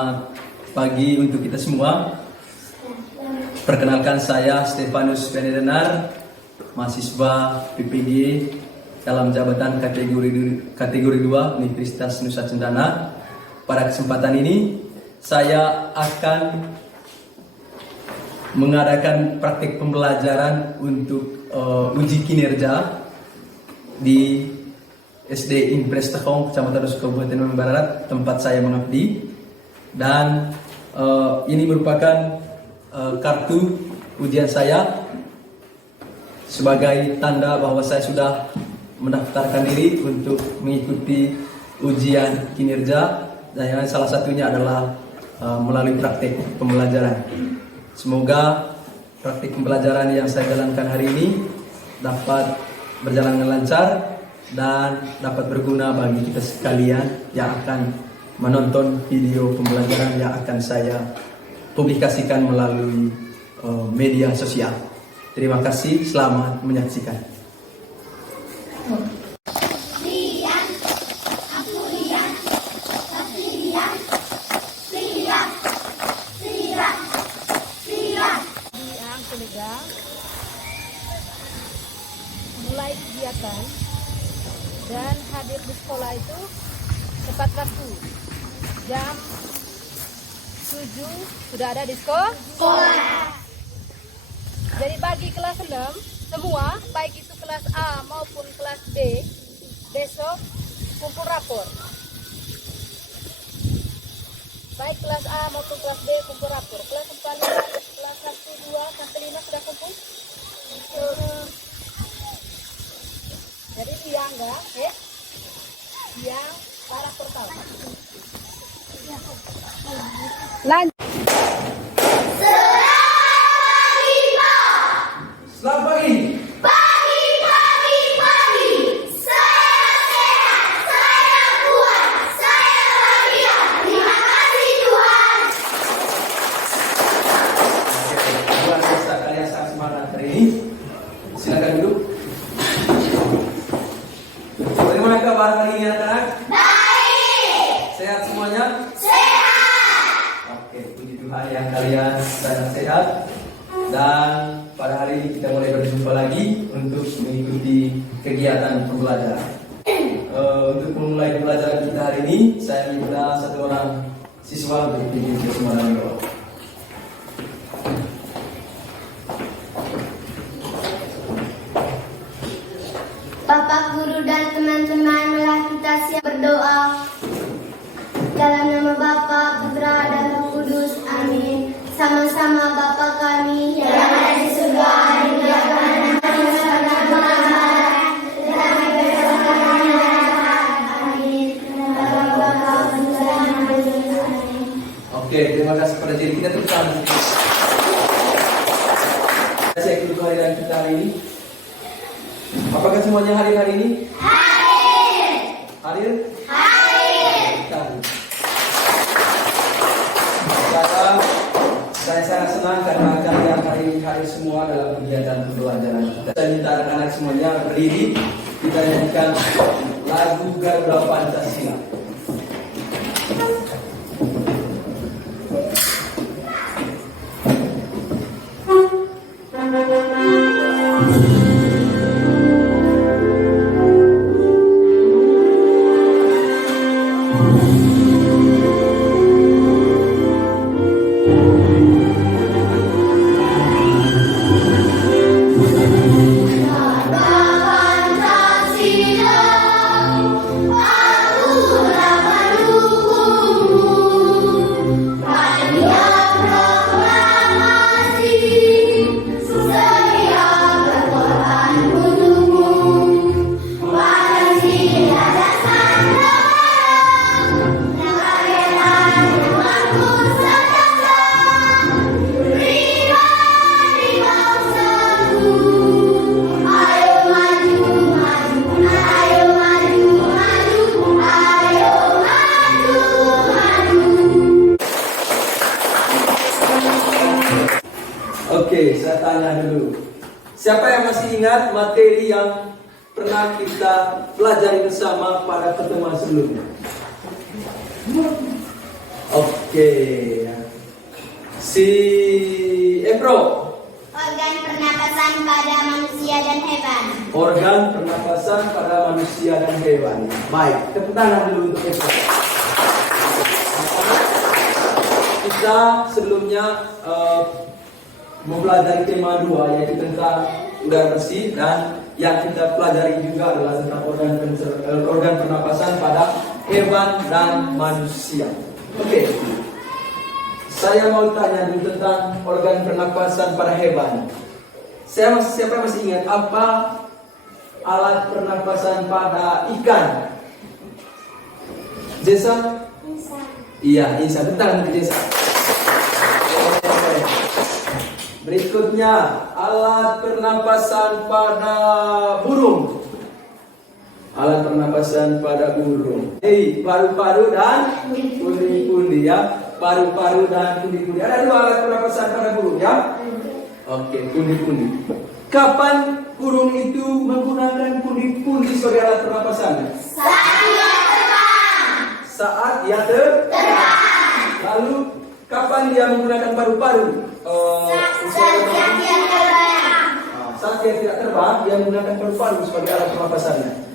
Selamat pagi untuk kita semua. Perkenalkan saya Stefanus Benedenar, mahasiswa PPD dalam jabatan kategori 2 Universitas Nusa Cendana. Pada kesempatan ini saya akan mengadakan praktik pembelajaran untuk uji kinerja di SD Impres Tekong, Kecamatan Nusa Kabupaten Bandung Barat, tempat saya mengabdi. Dan ini merupakan kartu ujian saya sebagai tanda bahwa saya sudah mendaftarkan diri untuk mengikuti ujian kinerja, dan salah satunya adalah melalui praktik pembelajaran. Semoga praktik pembelajaran yang saya jalankan hari ini dapat berjalan dengan lancar dan dapat berguna bagi kita sekalian yang akan menonton video pembelajaran yang akan saya publikasikan melalui media sosial. Terima kasih, selamat menyaksikan. Mulai kegiatan dan hadir di sekolah itu tepat waktu. Jam 7 sudah ada di sekolah. Jadi bagi kelas 6 semua, baik itu kelas A maupun kelas B, besok kumpul rapor. Baik kelas A maupun kelas B kumpul rapor. Kelas 4, kelas 1, 2 sampai 5 sudah kumpul. Jadi siang enggak, siang para portal. Lanjut. Selamat pagi. Pagi. Saya sehat, saya kuat, saya bahagia. Terima kasih Tuhan. Luar biasa, kalian sangat semangat hari ini. Silakan duduk. Bagaimana kabar hari ini anak-anak? Baik. Sehat semuanya? Sehat. Oke, puji Tuhan yang kalian sedang sehat. Dan pada hari ini kita mulai berjumpa lagi untuk mengikuti kegiatan pembelajaran. Untuk memulai pembelajaran kita hari ini, saya minta satu orang siswa untuk bikin kesemuanya doa. Bapak guru dan teman-teman, marilah kita siap berdoa. Dalam nama Bapa, Putra, dan Roh Kudus. Amin. Sama-sama Bapa kami yang ada di surga, dimuliakan namanya, tetapi bersama-sama. Amin. Dalam Bapa, Putra, dan Roh Kudus. Amin. Oke, terima kasih pada diri kita tepuk tangan. Saya ikut kehadiran kita hari ini. Apakah semuanya hadir hari ini? Hadir. Hadir? Hadir. Sekarang saya sangat senang karena kalian hari ini hadir semua dalam kegiatan pembelajaran kita. Saya minta anak-anak semuanya berdiri, kita nyanyikan lagu Garuda Pancasila. Oke, saya tanya dulu. Siapa yang masih ingat materi yang pernah kita pelajari bersama pada pertemuan sebelumnya? Oh, Oke. Si Ebro. Organ pernapasan pada manusia dan hewan. Organ pernapasan pada manusia dan hewan. Baik, tepuk tangan dulu untuk Ebro. Kita sebelumnya mempelajari tema 2 yaitu tentang udara bersih, dan yang kita pelajari juga adalah tentang organ pernapasan pada hewan dan manusia. Oke. Saya mau tanya dulu tentang organ pernapasan pada hewan. Siapa masih ingat apa alat pernapasan pada ikan? Jason? Iya, Isa. Tentang Jason. Berikutnya, alat pernapasan pada burung. Alat pernapasan pada burung. Paru-paru dan pundi-pundi ya. Paru-paru dan pundi-pundi. Ada 2 alat pernapasan pada burung ya. Oke, pundi-pundi. Kapan burung itu menggunakan pundi-pundi sebagai alat pernapasannya? Saat dia terbang. Lalu kapan dia menggunakan paru-paru? Saat dia tidak terbang, dia menggunakan paru-paru sebagai alat pernapasannya.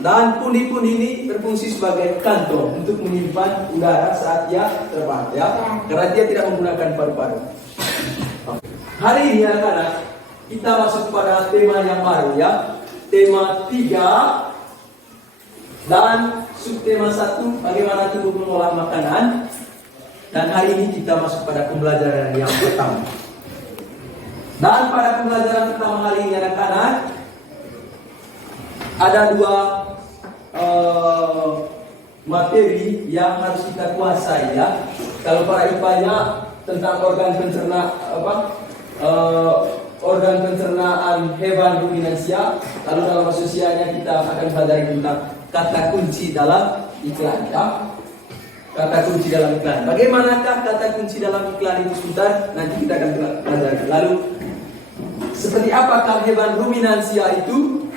Dan pundi-pundi ini berfungsi sebagai kantong untuk menyimpan udara saat dia terbang, ya, karena dia tidak menggunakan paru-paru. Hari ini anak-anak, kita masuk pada tema yang baru, ya, tema 3 dan subtema 1, bagaimana tubuh mengolah makanan. Dan hari ini kita masuk pada pembelajaran yang pertama. Dan pada pembelajaran pertama hari ini anak-anak, ada 2 materi yang harus kita kuasai, ya. Kalau para IPA-nya tentang organ pencernaan hewan ruminansia, lalu dalam sosialnya kita akan pelajari tentang kata kunci dalam iklan, ya. Kata kunci dalam iklan. Bagaimanakah kata kunci dalam iklan itu sebentar nanti kita akan pelajari. Lalu seperti apakah hewan ruminansia itu?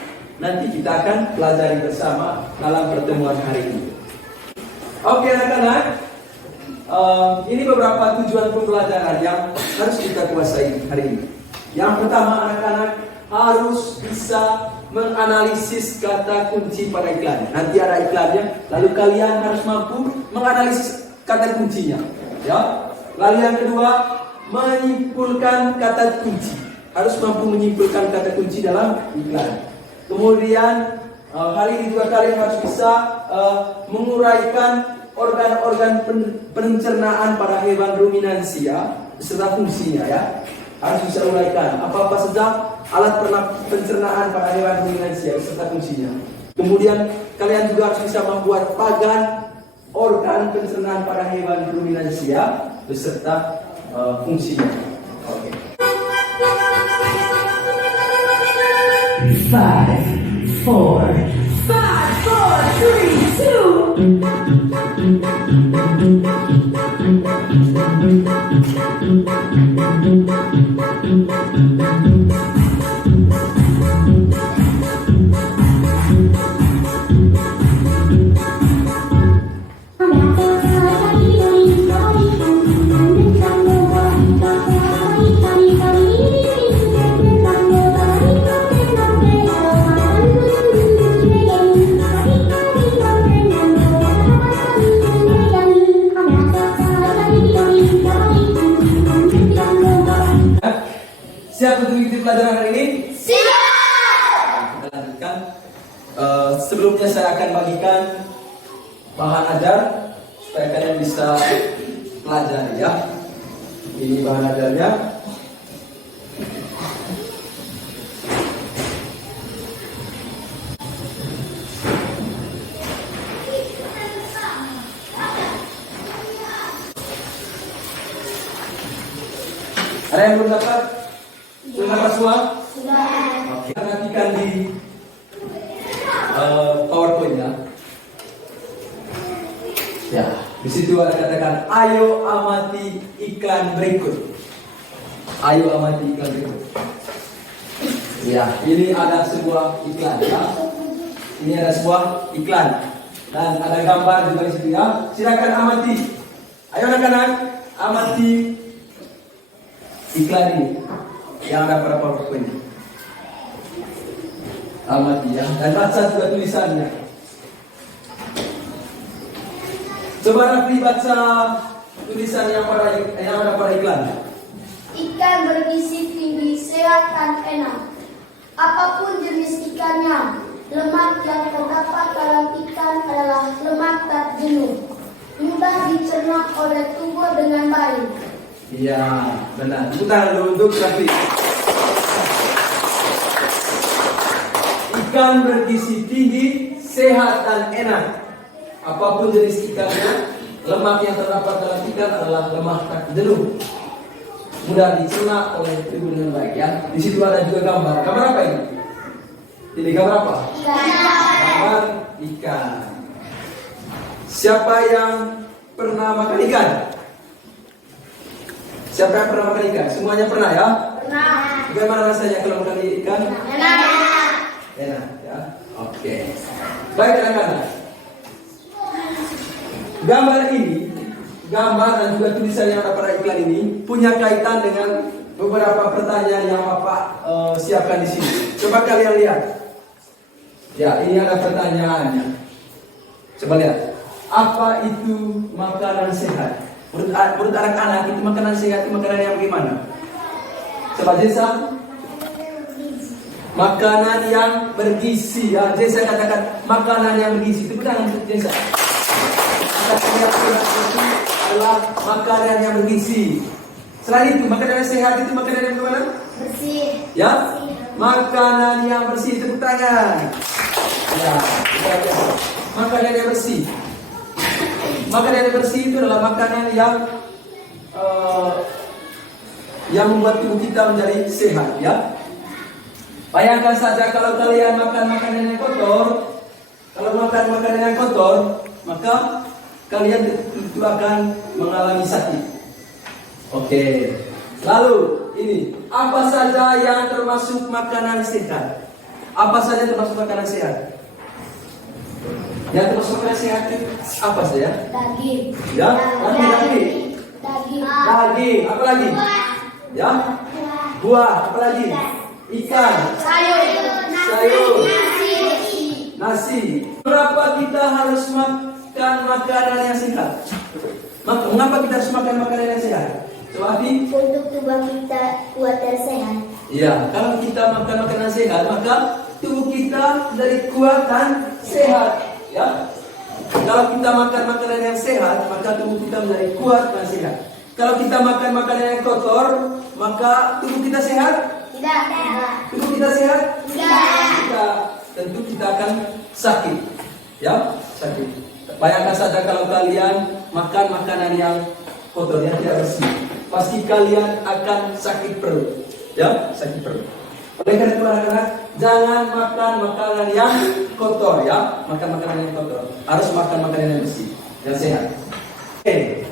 Nanti kita akan pelajari bersama dalam pertemuan hari ini. Oke anak-anak, ini beberapa tujuan pembelajaran yang harus kita kuasai hari ini. Yang pertama anak-anak harus bisa menganalisis kata kunci pada iklan. Nanti ada iklannya, lalu kalian harus mampu menganalisis kata kuncinya. Ya. Lalu yang kedua, menyimpulkan kata kunci. Harus mampu menyimpulkan kata kunci dalam iklan. Kemudian hari ini juga kalian harus bisa menguraikan organ-organ pencernaan pada hewan ruminansia beserta fungsinya, ya. Harus bisa uraikan apa-apa saja alat pencernaan pada hewan ruminansia beserta fungsinya. Kemudian kalian juga harus bisa membuat pagan organ pencernaan pada hewan ruminansia beserta fungsinya. Oke. 5, 4, 3, Siap untuk mengikuti pelajaran hari ini? Siap! Kita lanjutkan. Sebelumnya saya akan bagikan bahan ajar supaya kalian bisa pelajari, ya. Ini bahan ajarnya. Ada yang belum dapat? Sudah dapat semua? Sudah. Oke. Perhatikan di PowerPoint-nya. Ya, di situ ada katakan ayo amati iklan berikut. Ayo amati iklan berikut. Ya, ini ada sebuah iklan, ya. Ini ada sebuah iklan dan ada gambar juga di situ, ya. Silakan amati Ayo anak-anak, amati iklan ini yang ada pada PowerPoint. Amati ya, dan baca juga tulisannya. Coba Rafli baca tulisan yang ada pada iklan. Ikan bergizi tinggi, sehat dan enak. Apapun jenis ikannya, lemak yang terdapat dalam ikan adalah lemak tak jenuh, mudah dicerna oleh tubuh dengan baik. Iya, benar. Tepuk tangan dulu untuk Rafli. Ikan bergizi tinggi, sehat dan enak. Apapun jenis ikannya, lemak yang terdapat dalam ikan adalah lemak tak jenuh, mudah dicerna oleh tubuh dengan baik ya. Di situ ada juga gambar. Gambar apa ini? Ini gambar apa? Gambar ikan. Siapa yang pernah makan ikan? Siapa yang pernah makan ikan? Semuanya pernah ya? Pernah. Bagaimana rasanya kalau makan ikan? Enak. Enak ya. Oke. Baik anak-anak. Gambar ini, gambar dan juga tulisan yang ada pada iklan ini punya kaitan dengan beberapa pertanyaan yang Bapak siapkan di sini. Coba kalian lihat. Ya, ini ada pertanyaannya. Coba lihat. Apa itu makanan sehat? Menurut anak-anak itu makanan sehat itu makanan yang bagaimana? Coba Jesa. Makanan yang bergizi. Ya, Jesa katakan makanan yang bergizi. Itu benar untuk Jesa. Makanan yang bergizi adalah makanan yang bergizi. Selain itu, makanan yang sehat itu makanan yang bagaimana? Bersih. Ya, makanan yang bersih. Tepuk tangan. Ya, makanan yang bersih. Makanan yang bersih itu adalah makanan yang membuat tubuh kita menjadi sehat. Ya, bayangkan saja kalau kalian makan makanan yang kotor. Kalau makan makanan yang kotor, maka kalian tentu akan mengalami sakit. Oke. Lalu ini, apa saja yang termasuk makanan sehat? Apa saja termasuk makanan sehat? Yang termasuk makanan sehat itu apa saja? Daging. Ya, daging. Daging. Apa lagi? Ya, buah. Apa lagi? Ikan. Sayur. Nasi. Kenapa kita harus makan makanan yang sehat? Mengapa kita harus makan makanan yang sehat? Coba Afi. Untuk tubuh kita kuat dan sehat. Iya, kalau kita makan makanan sehat, maka tubuh kita dari kuat dan sehat. Ya, kalau kita makan makanan yang sehat, maka tubuh kita menjadi kuat dan sehat. Kalau kita makan makanan yang kotor, maka tubuh kita sehat? Tidak. Tubuh kita sehat? Tidak. Tentu kita akan sakit. Ya, sakit. Bayangkan saja kalau kalian makan makanan yang kotor, yang tidak bersih, pasti kalian akan sakit perut. Ya, sakit perut. Oleh karena itu anak-anak, jangan makan makanan yang kotor ya. Makan makanan yang kotor. Harus makan makanan yang bersih, yang sehat. Oke.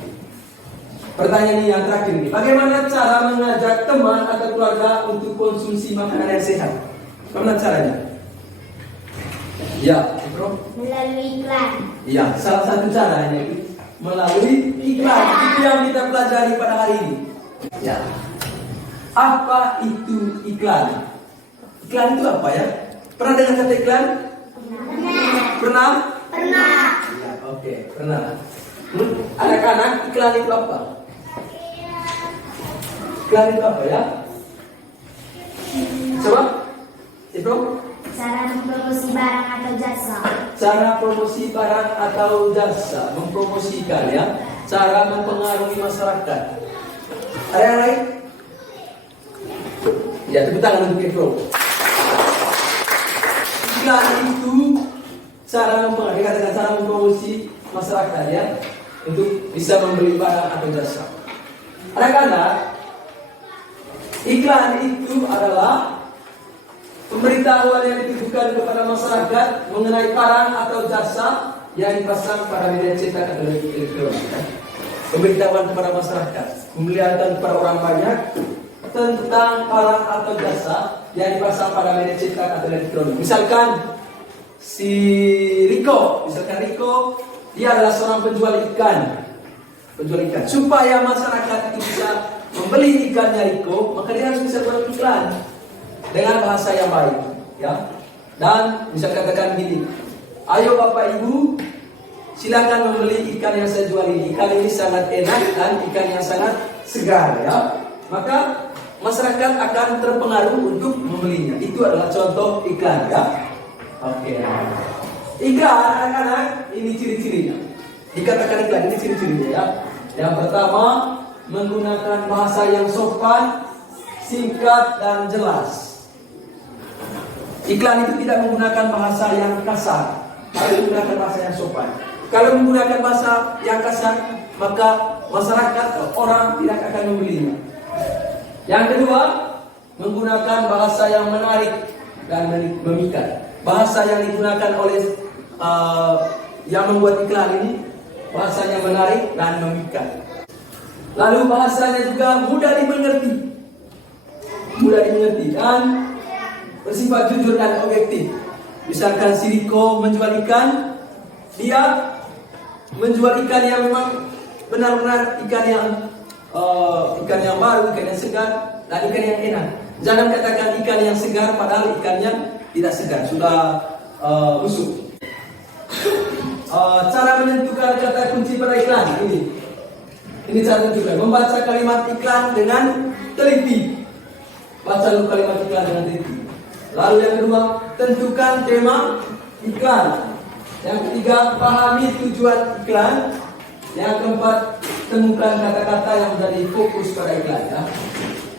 Pertanyaan ini yang terakhir nih. Bagaimana cara mengajak teman atau keluarga untuk konsumsi makanan yang sehat? Bagaimana caranya? Ya, Bro. Melalui iklan. Ya, salah satu caranya itu melalui iklan. Itu yang kita pelajari pada hari ini. Ya. Apa itu iklan? Iklan itu apa ya? Pernah dengar kata iklan? Pernah? Ya, oke, pernah. Anak-anak, iklan itu apa? Iklan itu apa ya? Coba, Bro. Cara mempromosi barang atau jasa. Cara promosi barang atau jasa, mempromosikan ya. Cara mempengaruhi masyarakat. Ada yang lain? Ya, tepuk tangan untuk Bro. Iklan itu cara mempengaruhi, katakan cara mempromosi masyarakat ya, untuk bisa membeli barang atau jasa. Anak-anak, iklan itu adalah pemberitahuan yang ditujukan kepada masyarakat mengenai barang atau jasa yang dipasang pada media cetak atau elektronik. Pemberitahuan kepada masyarakat, memperlihatkan kepada orang banyak tentang barang atau jasa yang dipasang pada media cetak atau elektronik. Misalkan si Riko, dia adalah seorang penjual ikan. penjual ikan. Supaya masyarakat itu bisa membeli ikannya Riko, maka dia harus bisa buat iklan dengan bahasa yang baik, ya. Dan bisa katakan gini, ayo Bapak Ibu, silakan membeli ikan yang saya jual ini. Ikan ini sangat enak dan ikan yang sangat segar, ya. Maka masyarakat akan terpengaruh untuk membelinya. Itu adalah contoh iklan, ya. Oke. Iklan anak-anak ini ciri-cirinya. Dikatakan iklan ini ciri-cirinya, ya. Yang pertama, menggunakan bahasa yang sopan, singkat dan jelas. Iklan itu tidak menggunakan bahasa yang kasar, harus menggunakan bahasa yang sopan. Kalau menggunakan bahasa yang kasar, maka masyarakat atau orang tidak akan membelinya. Yang kedua, menggunakan bahasa yang menarik dan memikat. Bahasa yang digunakan oleh yang membuat iklan ini, bahasanya menarik dan memikat. Lalu bahasanya juga mudah dimengerti, dan bersifat jujur dan objektif. Misalkan si Riko menjual ikan, dia menjual ikan yang memang benar-benar ikan yang baru, ikan yang segar, dan ikan yang enak. Jangan katakan ikan yang segar padahal ikannya tidak segar, sudah busuk. Cara menentukan kata kunci pada iklan ini cara menentukan. Membaca kalimat iklan dengan teliti. Baca dulu kalimat iklan dengan teliti. Lalu yang kedua, tentukan tema iklan. Yang ketiga, pahami tujuan iklan. Yang keempat, temukan kata-kata yang menjadi fokus pada iklan, ya.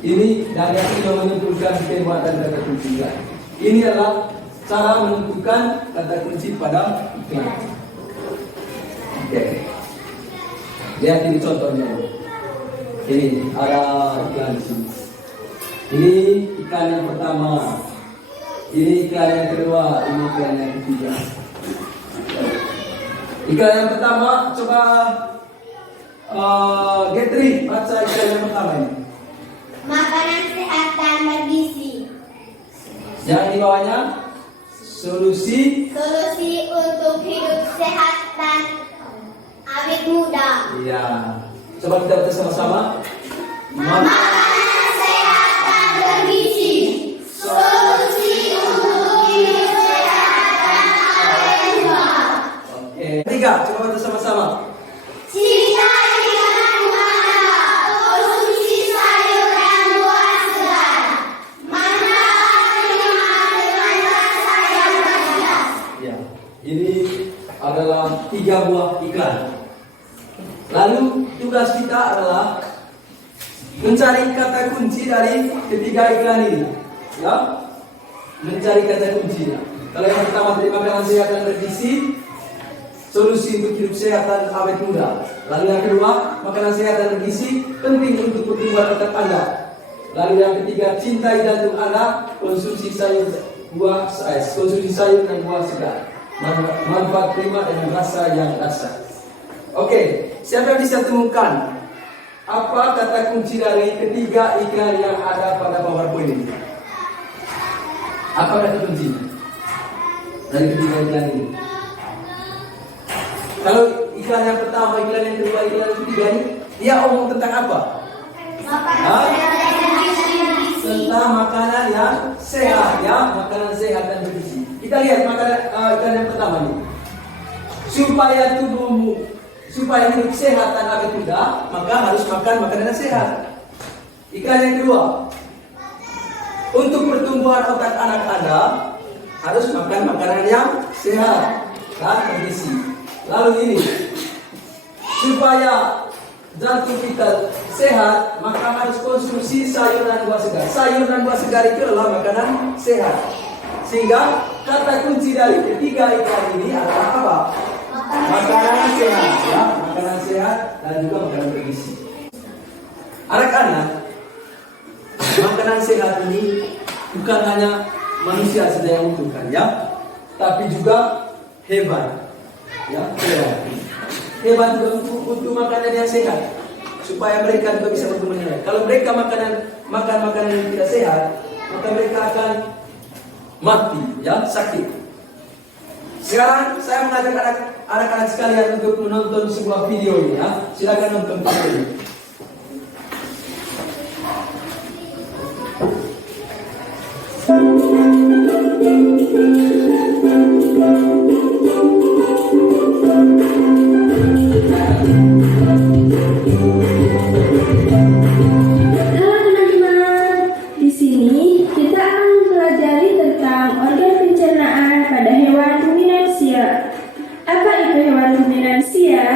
Ini dan yang kelima, menentukan tema dan kata kunci iklan. Ini adalah cara menentukan kata kunci pada iklan. Oke. Lihat ini contohnya. Ini ada iklan di sini. Ini iklan yang pertama. Ini iklan yang kedua. Ini iklan yang ketiga. Iklan yang pertama, coba Getri baca iklan yang pertama ini. Makanan sehat dan bergizi. Yang di bawahnya, solusi untuk hidup sehat dan awet muda. Iya. Coba kita baca sama-sama. Makanan sehat dan bergizi. Solusi untuk hidup sehat dan awet muda. Oke. Tiga, coba baca sama-sama. Cinta dengan adalah konsumsi sayur dan buah segar. Manfaat terima dengan rasa yang jelas. Ya. Ini adalah 3 buah iklan. Lalu tugas kita adalah mencari kata kunci dari ketiga iklan ini, ya. Mencari kata kuncinya. Kalau yang pertama tadi makanan sehat dan bergizi, solusi untuk hidup sehat dan awet muda. Lalu yang kedua, makanan sehat dan bergizi penting untuk pertumbuhan otak Anda. Lalu yang ketiga, cintai jantung Anda, konsumsi sayur dan buah segar. Manfaat prima dengan rasa yang dasar. Oke, siapa yang bisa temukan apa kata kunci dari ketiga iklan yang ada pada PowerPoint ini? Apa kata kunci dari ketiga iklan ini? Kalau iklan yang pertama, iklan yang kedua, iklan yang ketiga ini, dia omong tentang apa? Tentang makanan yang sehat, ya, makanan sehat dan bergizi. Kita lihat iklan yang pertama ini. Supaya hidup sehat dan awet muda, maka harus makan makanan yang sehat. Iklan yang kedua, untuk pertumbuhan otak anak Anda harus makan makanan yang sehat dan bergizi. Lalu ini, supaya jantung kita sehat, maka harus konsumsi sayur dan buah segar. Sayur dan buah segar itu adalah makanan sehat. Sehingga kata kunci dari ketiga iklan ini adalah apa? Makanan sehat, ya, makanan sehat dan juga makanan bergizi. Anak-anak, makanan sehat ini bukan hanya manusia saja yang membutuhkan, ya, tapi juga hewan, ya, hewan juga butuh makanan yang sehat supaya mereka juga bisa bertumbuh dengan baik. Kalau mereka makan makanan yang tidak sehat, maka mereka akan mati, ya, sakit. Sekarang saya mengajak anak anak-anak sekalian untuk menonton sebuah video ini ya. Silakan nonton video ini. Halo teman-teman, di sini kita akan mempelajari tentang organ pencernaan pada hewan ruminansia. Apa itu hewan ruminansia?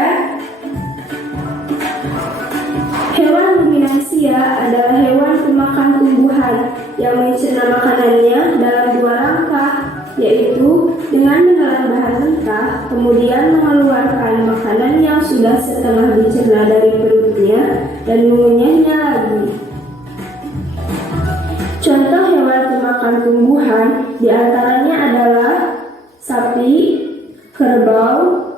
Hewan ruminansia adalah hewan pemakan tumbuhan yang mencerna makanannya dalam dua langkah, yaitu dengan menelan bahan mentah, kemudian mengeluarkan makanan yang sudah setengah dicerna dari perutnya dan mengunyahnya lagi. Contoh hewan pemakan tumbuhan diantaranya adalah sapi, kerbau,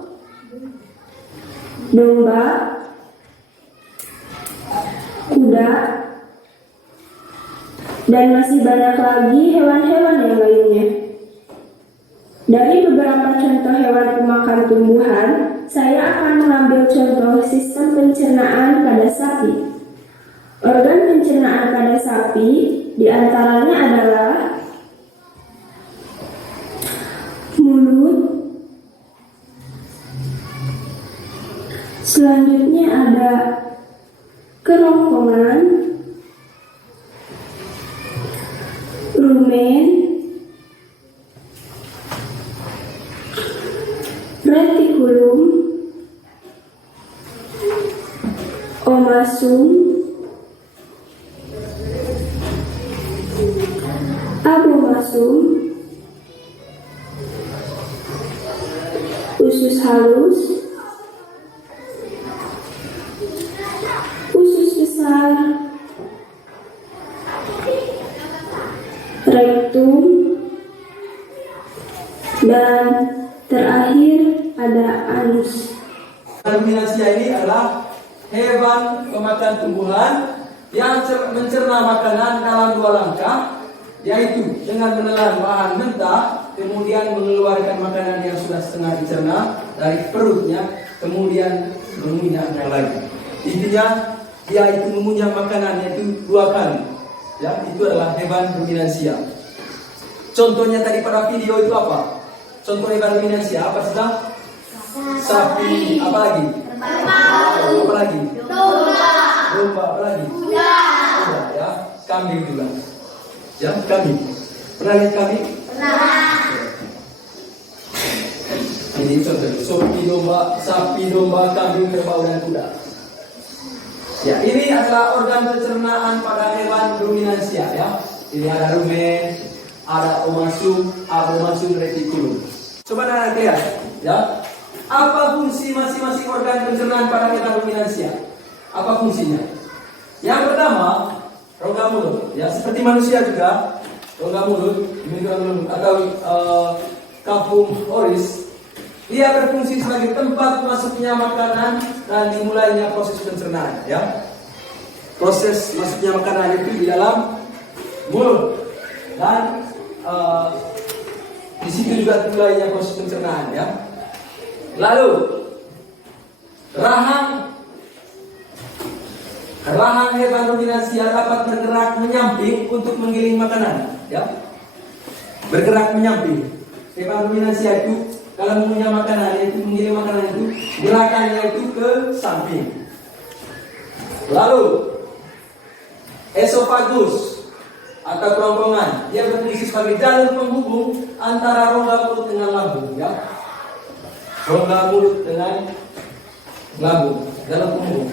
domba, kuda, dan masih banyak lagi hewan-hewan yang lainnya. Dari beberapa contoh hewan pemakan tumbuhan, saya akan mengambil contoh sistem pencernaan pada sapi. Organ pencernaan pada sapi diantaranya adalah mulut, selanjutnya ada kerongkongan, rumen, retikulum, omasum, abomasum, usus halus, usus besar, rektum, dan terakhir ada anus. Ruminansia ini adalah hewan pemakan tumbuhan yang mencerna makanan dalam dua langkah, yaitu dengan menelan bahan mentah, kemudian mengeluarkan makanan yang sudah setengah dicerna dari perutnya, kemudian mengunyahnya lagi. Intinya dia itu mengunyah makanannya itu dua kali. Ya, itu adalah hewan ruminansia. Contohnya tadi pada video itu apa? Contoh hewan ruminansia apa sudah? Sapi, apa lagi? Apa lagi? Domba, apa lagi? Kuda, ya. Kambing juga. Ya, kambing. Pernah lihat kambing? Pernah. Ini contoh sapi, domba, kambing, kerbau, dan kuda. Ya, ini adalah organ pencernaan pada hewan ruminansia ya. Ini ada rumen, ada omasum, abomasum, retikulum. Coba anak lihat ya. Apa fungsi masing-masing organ pencernaan pada hewan ruminansia? Apa fungsinya? Yang pertama, rongga mulut. Ya, seperti manusia juga, rongga mulut atau kapung oris, dia berfungsi sebagai tempat masuknya makanan dan dimulainya proses pencernaan. Ya, proses masuknya makanan itu di dalam mulut dan di situ juga dimulainya proses pencernaan. Ya. Lalu rahang hewan ruminansia dapat bergerak menyamping untuk menggiling makanan, ya. Bergerak menyamping. Hewan ruminansia itu kalau mengunyah makanan, itu menggiling makanan itu gerakannya itu ke samping. Lalu esofagus atau kerongkongan, dia berfungsi sebagai jalur penghubung antara rongga mulut dengan lambung, ya. Rongga mulut dengan lambung, jalur penghubung.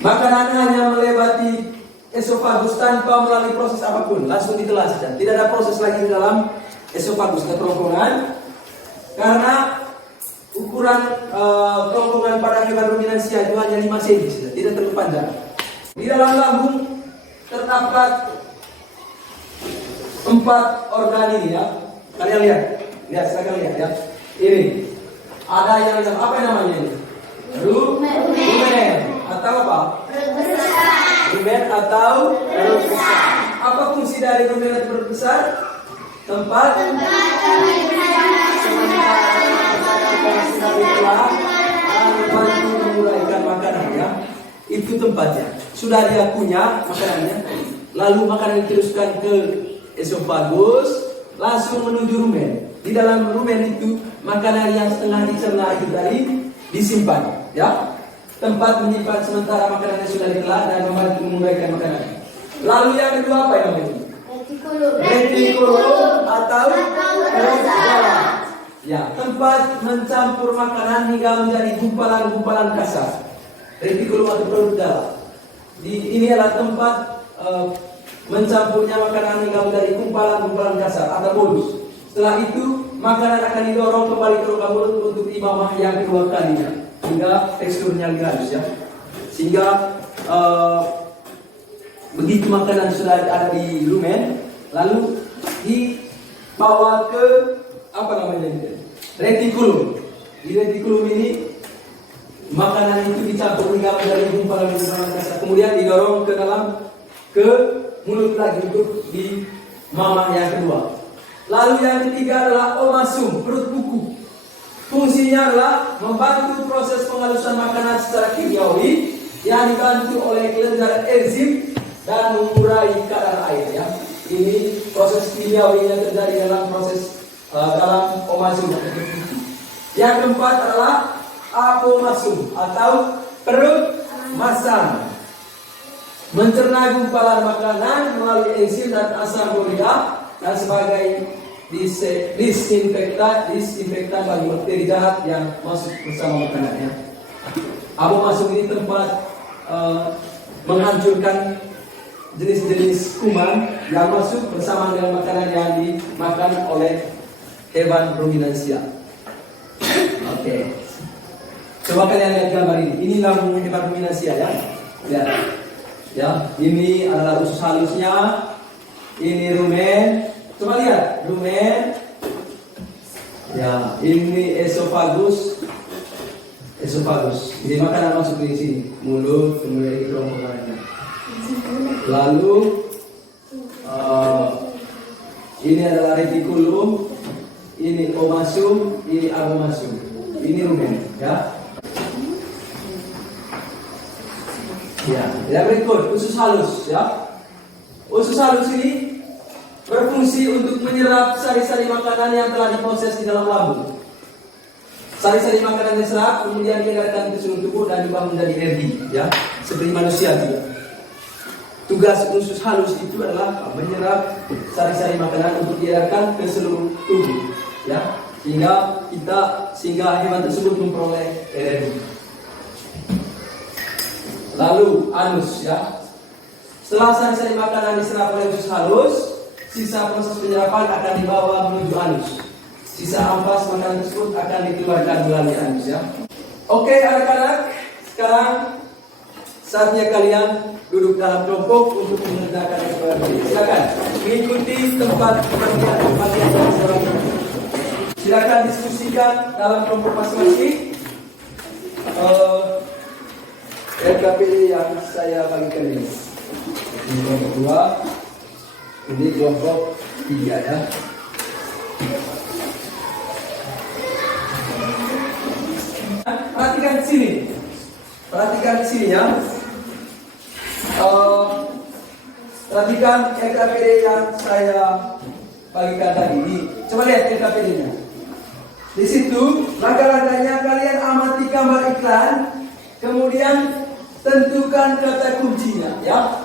Makanan hanya melewati esofagus tanpa melalui proses apapun, langsung ditelan saja. Tidak ada proses lagi di dalam esofagus atau kerongkongan, karena ukuran kerongkongan pada hewan ruminansia itu hanya 5 cm saja, tidak terlalu panjang. Di dalam lambung terdapat 4 organ ini, ya. Kalian lihat, silakan lihat ya. Ini ada yang apa namanya ini? Rumen atau apa? Rumen atau perut besar. Apa fungsi dari rumen atau perut besar? Tempat setelah bantu menguraikan makanannya, itu tempatnya. Sudah dia punya makanannya, lalu makanan diteruskan ke esofagus, langsung menuju rumen. Di dalam rumen itu makanan yang setengah dicerna itu tadi disimpan, ya. Tempat menyimpan sementara makanan yang sudah ditelan dan membantu menguraikan makanan. Lalu yang kedua apa yang namanya? Retikulum atau perut dalam. Ya, tempat mencampur makanan hingga menjadi gumpalan-gumpalan kasar. Retikulum atau perut dalam. Ini adalah tempat mencampurnya makanan hingga menjadi gumpalan-gumpalan kasar atau bolus. Setelah itu, makanan akan didorong kembali ke rongga mulut untuk imamah yang kedua kalinya, hingga teksturnya lebih halus, ya. Sehingga begitu makanan sudah ada di lumen, lalu dibawa ke apa namanya ini? Retikulum. Di retikulum ini makanan itu dicampur hingga menjadi gumpalan-gumpalan kasar. Kemudian didorong ke dalam ke mulut lagi untuk di mamah yang kedua. Lalu yang ketiga adalah omasum, perut buku. Fungsinya adalah membantu proses penghalusan makanan secara kimiawi yang dibantu oleh kelenjar enzim dan mengurai kadar air, ya. Ini proses kimiawi yang terjadi dalam proses dalam omasum. Yang keempat adalah apomasum atau perut masam. Mencerna gumpalan makanan melalui enzim dan asam borilah dan sebagai disinfektan bagi bakteri jahat yang masuk bersama makanannya. Apomasum ini tempat menghancurkan jenis-jenis kuman yang masuk bersama dengan makanan yang dimakan oleh hewan ruminansia. Oke. Coba kalian lihat gambar ini. Ini lambung hewan ruminansia, ya. Lihat. Ya, ini adalah usus halusnya. Ini rumen. Coba lihat, rumen. Ya, ini esofagus. Jadi makanan masuk di sini, mulut, kemudian di kerongkongannya. Lalu ini adalah retikulum, ini omasum, ini abomasum, ini rumen, ya. Ya, yang berikut usus halus, ya. Usus halus ini berfungsi untuk menyerap sari-sari makanan yang telah diproses di dalam lambung. Sari-sari makanan diserap, kemudian diedarkan ke seluruh tubuh dan diubah menjadi energi, ya, seperti manusia juga. Tugas usus halus itu adalah menyerap sari-sari makanan untuk diedarkan ke seluruh tubuh, ya, sehingga hewan tersebut memperoleh energi. Lalu anus, ya. Setelah sari-sari makanan diserap oleh usus halus, sisa proses penyerapan akan dibawa menuju anus. Sisa ampas makanan tersebut akan dikeluarkan melalui anus, ya. Oke, anak-anak, sekarang saatnya kalian duduk dalam kelompok untuk mengerjakan aktivitas. Silakan mengikuti tempat bagian yang selanjutnya. Silakan diskusikan dalam kelompok masing-masing. RKPD yang saya bagikan ini. Ini kelompok 2, ini kelompok 3, ya. Perhatikan di sini. Ya. Perhatikan RKPD yang saya bagikan tadi. Coba lihat RKPD-nya. Di situ langkah-langkahnya kalian amati gambar iklan, kemudian tentukan kata kuncinya, ya.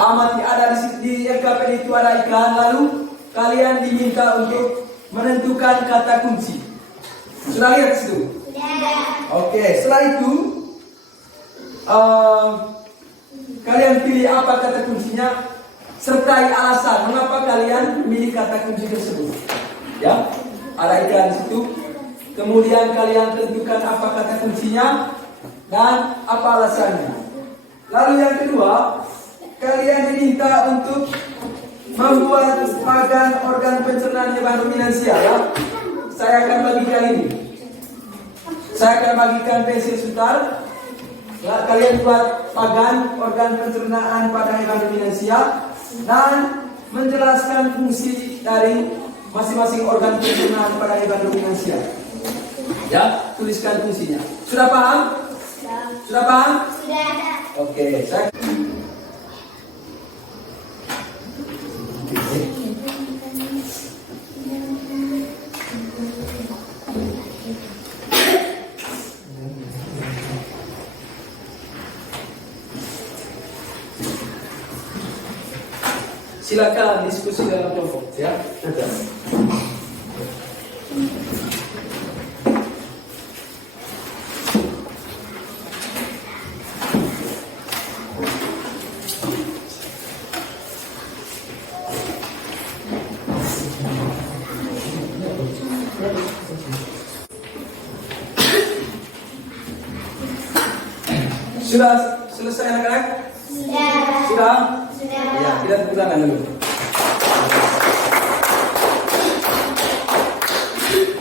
Amati, ada di RKPD itu ada iklan, lalu kalian diminta untuk menentukan kata kunci. Sudah lihat situ? Oke, setelah itu kalian pilih apa kata kuncinya, sertai alasan mengapa kalian memilih kata kunci tersebut. Ya, ada iklan di situ. Kemudian kalian tentukan apa kata kuncinya dan apa alasannya. Lalu yang kedua, kalian diminta untuk membuat organ pencernaan hewan ruminansia, ya. Saya akan bagikan ini. Saya akan bagikan pensil sutar. Ya, kalian buat organ pencernaan pada hewan ruminansia dan menjelaskan fungsi dari masing-masing organ pencernaan pada hewan ruminansia. Ya, tuliskan fungsinya. Sudah paham? Sudah paham? Sudah. Oke, saya silakan diskusi dalam kelompok ya. Sudah selesai anak-anak? Sudah? Ya, kita tepuk tangan dulu.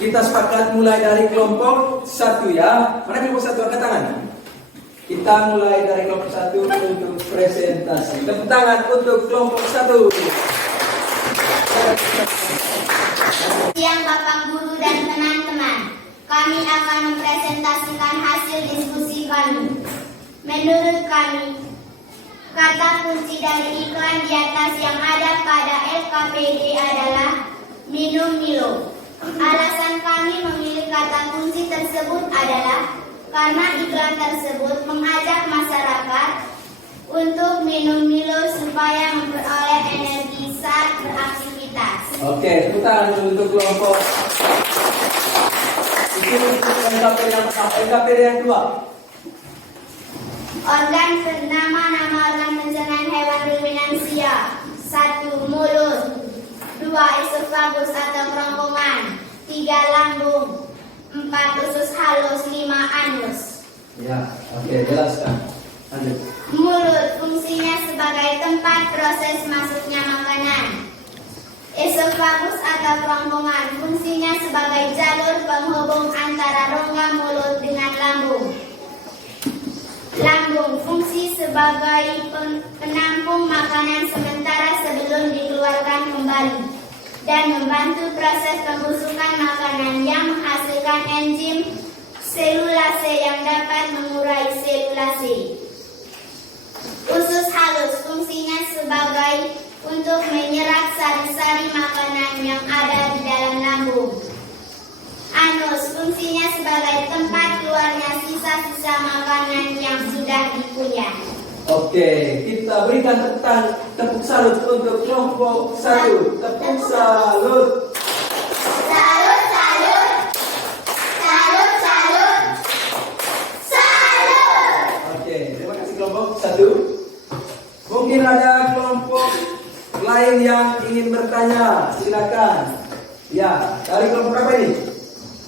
Kita sepakat mulai dari kelompok 1 ya. Mana kelompok 1? Angkat tangan. Kita mulai dari kelompok 1 untuk presentasi. Tepuk tangan untuk kelompok 1. Siang Bapak Guru dan teman-teman, kami akan mempresentasikan hasil diskusi kami. Menurut kami, kata kunci dari iklan di atas yang ada pada LKPD adalah minum Milo. Alasan kami memilih kata kunci tersebut adalah karena iklan tersebut mengajak masyarakat untuk minum Milo supaya memperoleh energi saat beraktivitas. Oke, tepuk tangan untuk kelompok. Itu untuk LKPD yang pertama. LKPD yang kedua. Organ nama organ pencernaan hewan ruminansia. 1. Mulut. 2. Esofagus atau kerongkongan. 3. Lambung. 4. Usus halus. 5. Anus. Ya, oke, jelaskan. Lanjut. Mulut fungsinya sebagai tempat proses masuknya makanan. Esofagus atau kerongkongan fungsinya sebagai jalur penghubung antara rongga mulut dengan lambung. Lambung fungsi sebagai penampung makanan sementara sebelum dikeluarkan kembali dan membantu proses pembusukan makanan yang menghasilkan enzim selulase yang dapat mengurai selulase. Usus halus fungsinya sebagai untuk menyerap sari-sari makanan yang ada di dalam lambung. Anus fungsinya sebagai tempat keluarnya sisa-sisa makanan yang sudah dikunyah. Oke, kita berikan tepuk salut untuk kelompok 1. Tepuk salut. Salut, salut. Salut, salut. Salut. Oke, terima kasih kelompok 1. Mungkin ada kelompok lain yang ingin bertanya, silakan. Ya, dari kelompok berapa ini?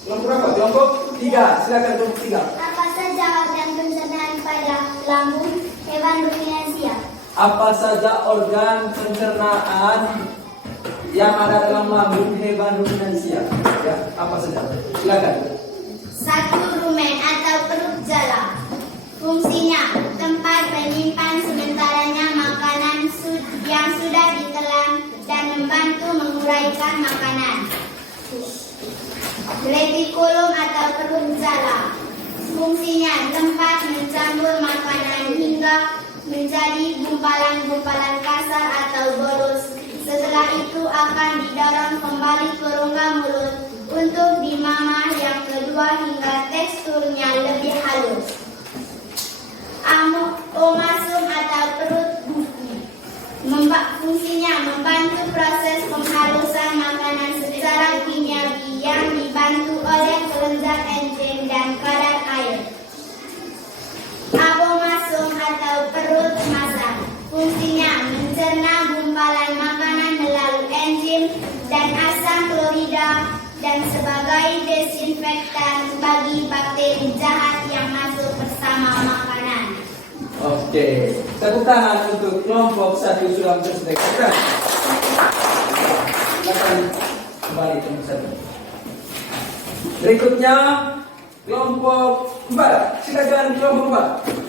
Kelompok berapa? Kelompok 3. Silakan kelompok 3. Apa saja organ pencernaan pada lambung hewan ruminansia? Apa saja organ pencernaan yang ada dalam lambung hewan ruminansia? Ya, apa saja? Silakan. 1. Rumen atau perut jala. Fungsinya tempat menyimpan sementaranya makanan yang sudah ditelan dan membantu menguraikan makanan. Retikulum atau perut jala. Fungsinya tempat mencampur makanan hingga menjadi gumpalan-gumpalan kasar atau bolos. Setelah itu akan didorong kembali ke rongga mulut untuk dimamah yang kedua hingga teksturnya lebih halus. Omasum atau perut buku. Fungsinya membantu proses penghalusan makanan secara kimiawi yang dibantu oleh kelenjar enzim dan kadar air. Abomasum atau perut masak. Fungsinya mencerna gumpalan makanan melalui enzim dan asam klorida dan sebagai desinfektan bagi bakteri jahat yang masuk bersama makanan. Oke, tepuk tangan untuk kelompok 1 sudah terselesaikan. Silakan kembali kelompok 1. Berikutnya kelompok 4. Silakan kelompok 4.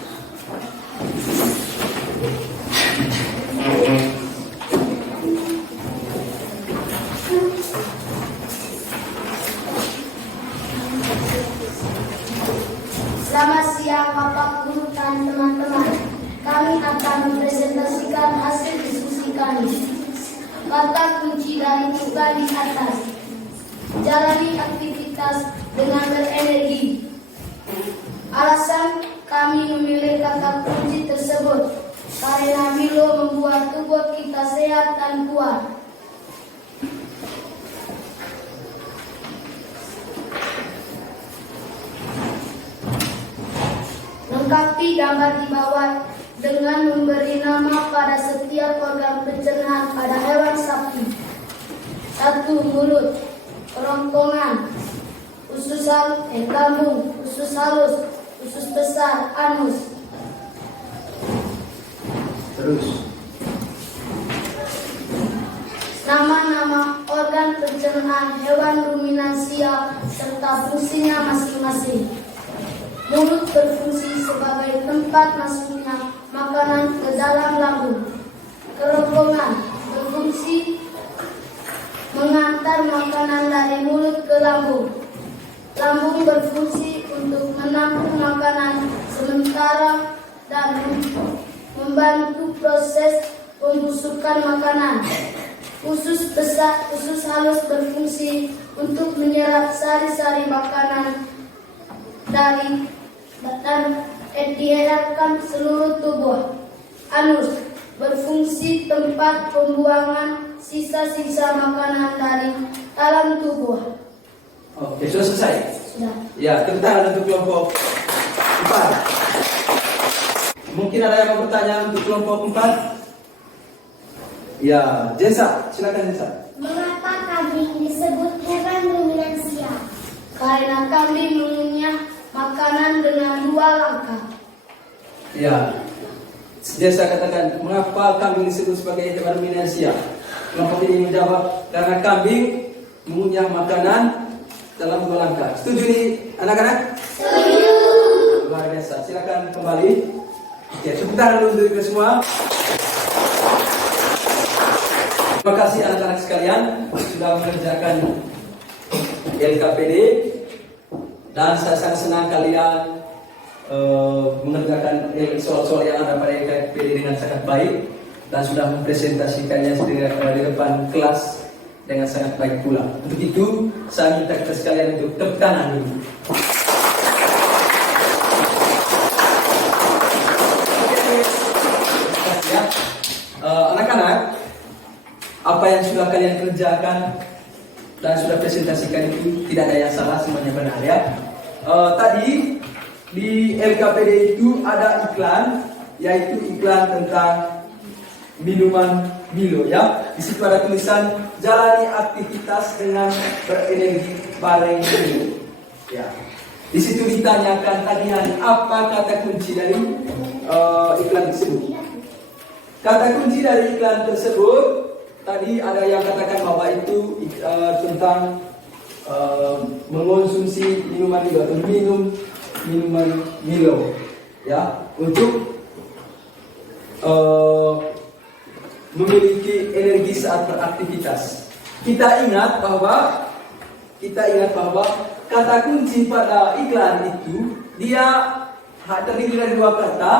mempresentasikan hasil diskusi kami. Kata kunci dari tugas di atas: jalani aktivitas dengan berenergi. Alasan kami memilih kata kunci tersebut karena Milo membuat tubuh kita sehat dan kuat. Lengkapi gambar di bawah dengan memberi nama pada setiap organ pencernaan pada hewan sapi. 1. Mulut, kerongkongan, usus lambung, usus halus, usus besar, anus. Terus. Nama-nama organ pencernaan hewan ruminansia serta fungsinya masing-masing. Mulut berfungsi sebagai tempat masuknya makanan ke dalam lambung. Kerongkongan berfungsi mengantar makanan dari mulut ke lambung. Lambung berfungsi untuk menampung makanan sementara dan membantu proses pembusukan makanan. Usus halus berfungsi untuk menyerap sari-sari makanan dan diedarkan seluruh tubuh. Anus berfungsi tempat pembuangan sisa-sisa makanan dari dalam tubuh. Oke, sudah selesai? Sudah. Ya, tepuk tangan untuk kelompok 4. Mungkin ada yang mau bertanya untuk kelompok 4? Ya, Jesa, silakan Jesa. Mengapa kambing disebut hewan ruminansia? Karena kambing mengunyah makanan dengan 2 langkah. Ya, Jesa katakan, mengapa kambing disebut sebagai hewan ruminansia? Kelompok ini menjawab, karena kambing mengunyah makanan dalam 2 langkah. Setuju nih anak-anak? Setuju. Luar biasa, silakan kembali. Ya, tepuk tangan dulu untuk kita semua. Terima kasih anak-anak sekalian sudah mengerjakan LKPD, dan saya sangat senang kalian mengerjakan soal-soal yang ada pada LKPD dengan sangat baik dan sudah mempresentasikannya di depan kelas dengan sangat baik pula. Untuk itu saya minta kita sekalian untuk tepuk tangan dulu. Anak-anak, apa yang sudah kalian kerjakan dan sudah presentasikan itu tidak ada yang salah, semuanya benar ya. Tadi di LKPD itu ada iklan, yaitu iklan tentang minuman Milo ya. Di situ ada tulisan jalani aktivitas dengan berenergi bareng Milo. Ya. Di situ ditanyakan tadi apa kata kunci dari iklan tersebut. Kata kunci dari iklan tersebut tadi ada yang katakan bahwa itu tentang mengonsumsi minuman Milo atau minuman Milo ya, untuk memiliki energi saat beraktivitas. Kita ingat bahwa kata kunci pada iklan itu dia terdiri dari 2 kata,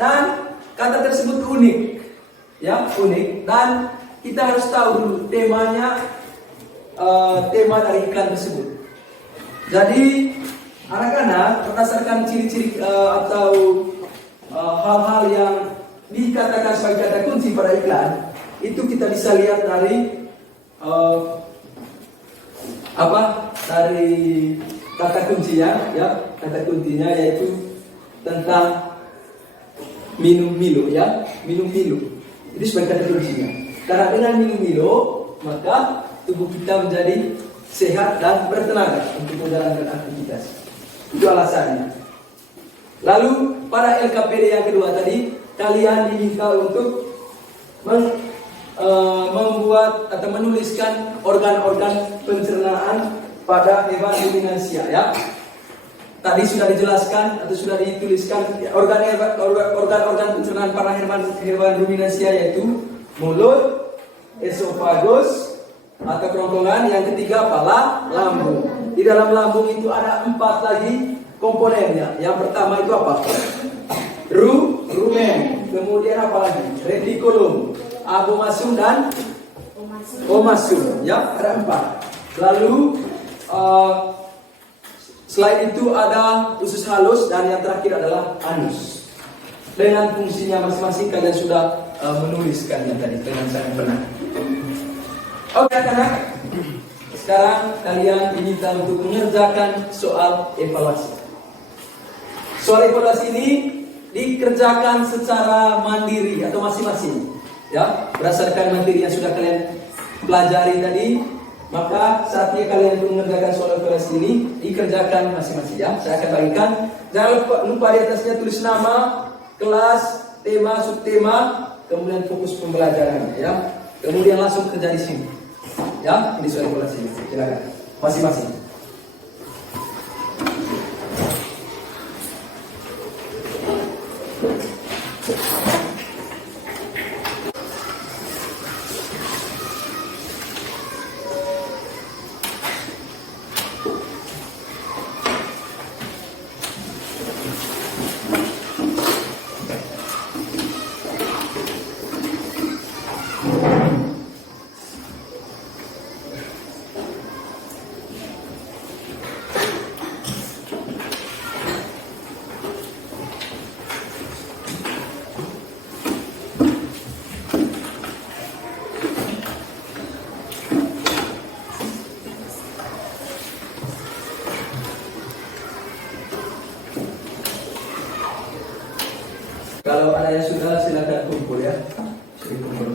dan kata tersebut unik ya, unik, dan kita harus tahu dulu temanya, tema dari iklan tersebut. Jadi anak-anak, berdasarkan ciri-ciri atau hal-hal yang dikatakan sebagai kata kunci pada iklan, itu kita bisa lihat dari dari kata kuncinya ya, kata kuncinya yaitu tentang minum Milo ya, minum Milo. Itu sebagai kata kuncinya. Karena dengan minum Milo, maka tubuh kita menjadi sehat dan bertenaga untuk menjalankan aktivitas. Itu alasannya. Lalu pada LKPD yang kedua tadi, kalian diminta untuk membuat atau menuliskan organ-organ pencernaan pada hewan ruminansia ya. Tadi sudah dijelaskan atau sudah dituliskan organ-organ pencernaan pada hewan ruminansia, yaitu mulut, esofagus atau kerongkongan, yang ketiga lambung. Di dalam lambung itu ada 4 lagi komponennya. Yang pertama itu apa? Rumen. kemudian apa lagi? Retikulum, abomasum dan omasum. Ya, ada 4. Lalu selain itu ada usus halus dan yang terakhir adalah anus. Dengan fungsinya masing-masing kalian sudah menuliskannya tadi dengan sangat benar. Oke anak-anak, sekarang kalian diminta untuk mengerjakan soal evaluasi. Soal evaluasi ini dikerjakan secara mandiri atau masing-masing, ya, berdasarkan materi yang sudah kalian pelajari tadi. Maka saatnya kalian untuk mengerjakan soal evaluasi ini dikerjakan masing-masing, ya. Saya akan bagikan. Jangan lupa di atasnya tulis nama, kelas, tema, subtema, kemudian fokus pembelajaran, ya. Kemudian langsung kerja di sini, ya, di soal evaluasi. Silakan masing-masing. Kalau ada yang sudah, silakan kumpul, ya. Kumpul.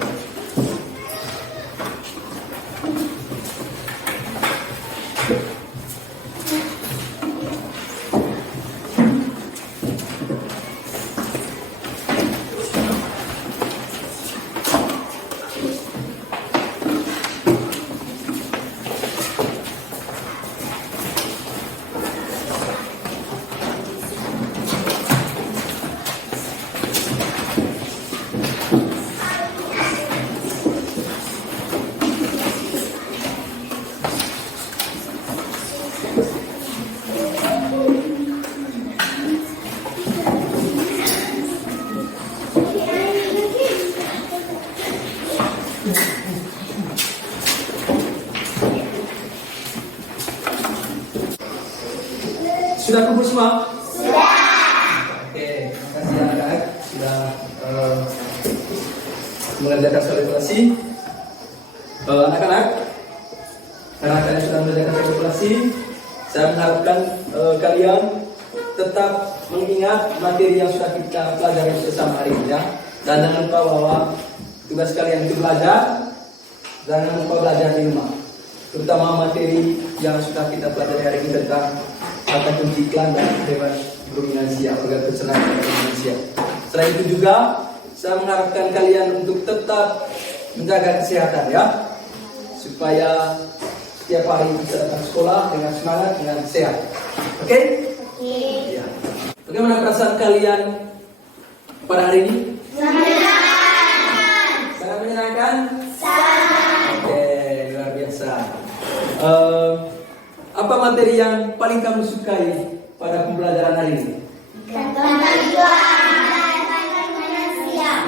Sudah kumpul semua? Sudah. Oke, terima kasih anak-anak sudah mengerjakan soal evaluasi. Anak-anak, karena kalian sudah mengerjakan soal evaluasi, saya mengharapkan kalian tetap mengingat materi yang sudah kita pelajari bersama hari ini, ya. Dan jangan lupa bahwa tugas kalian itu belajar, jangan lupa belajar di rumah. Terutama materi yang sudah kita pelajari hari ini tentang kata kunci iklan dan hewan ruminansia, organ pencernaan dan ruminansia. Selain itu juga saya mengharapkan kalian untuk tetap menjaga kesehatan, ya, supaya setiap hari bisa datang sekolah dengan semangat, dengan sehat. Oke? Oke. Ya. Bagaimana perasaan kalian pada hari ini? Sangat menyenangkan. Oke, luar biasa. Apa materi yang paling kamu sukai pada pembelajaran hari ini? Tentang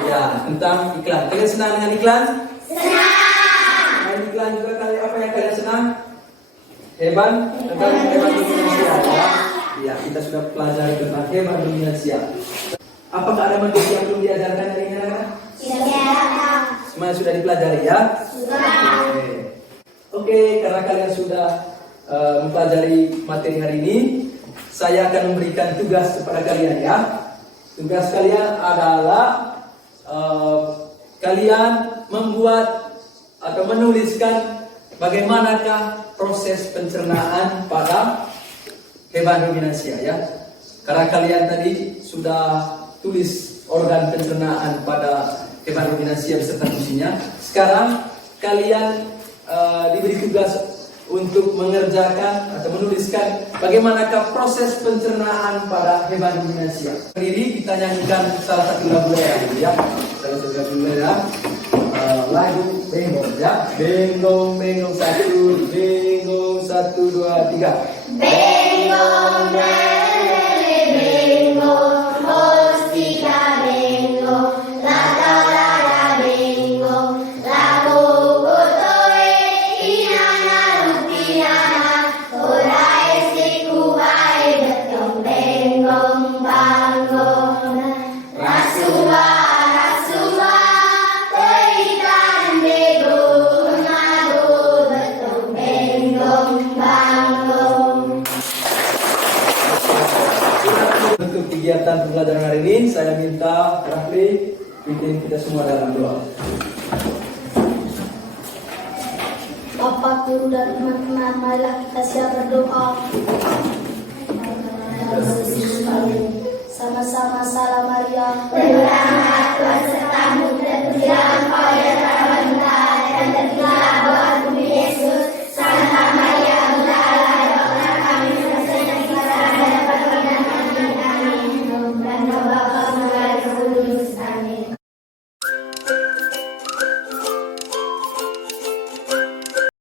Ya, tentang iklan. Kalian senang dengan iklan? Senang. Main iklan juga kalian, apa yang kalian senang? Hewan tentang hewan ruminansia, ya. Ya, kita sudah pelajari tentang hewan ruminansia. Apakah ada materi yang belum diajarkan hari ini? Tidak. Semuanya sudah dipelajari, ya? Sudah. Oke, karena kalian sudah mempelajari materi hari ini, saya akan memberikan tugas kepada kalian, ya. Tugas kalian adalah kalian membuat atau menuliskan bagaimanakah proses pencernaan pada hewan ruminansia, ya. Karena kalian tadi sudah tulis organ pencernaan pada hewan ruminansia beserta fungsinya. Sekarang kalian diberi tugas untuk mengerjakan atau menuliskan bagaimanakah proses pencernaan pada hewan ruminansia. Sendiri kita nyanyikan salah satu lagu daerah, ya. Salah satu lagu daerah, lagu Benggong, ya. Benggong, benggong satu, dua, tiga. Benggong, benggong, bos tiga benggong. untuk kegiatan pembelajaran hari ini, saya minta Rafli pimpin kita semua dalam doa. Bapak, guru, dan teman-teman, marilah kita siap berdoa. Sama-sama salam Maria.